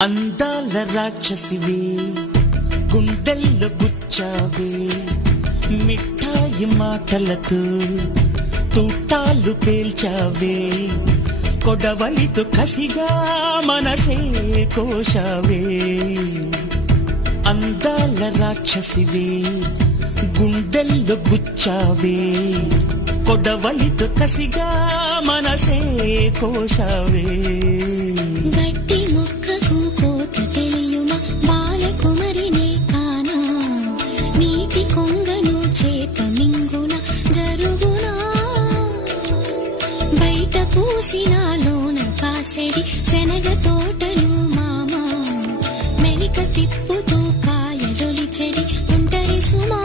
అందాల రాక్షసివే గుండెల్లో గుచ్చావే మిఠాయి మాటలతో తూటాలు పేల్చావే కొడవలితో కసిగా మనసే కోశావే అందాల రాక్షసివే గుండెల్లో గుచ్చావే కొడవలితో కసిగా మనసే కోశావే గట్టి మొక్కకు కోత తెలియున బాలకుమరినే కానా నీటి కొంగను చేప మింగున జరుగునా బయట పూసినాలోన కాసెడి శనగ తోటలు మామ మెలిక తిప్పుతూ కాయలొలి చెడి ఉంటరి సుమా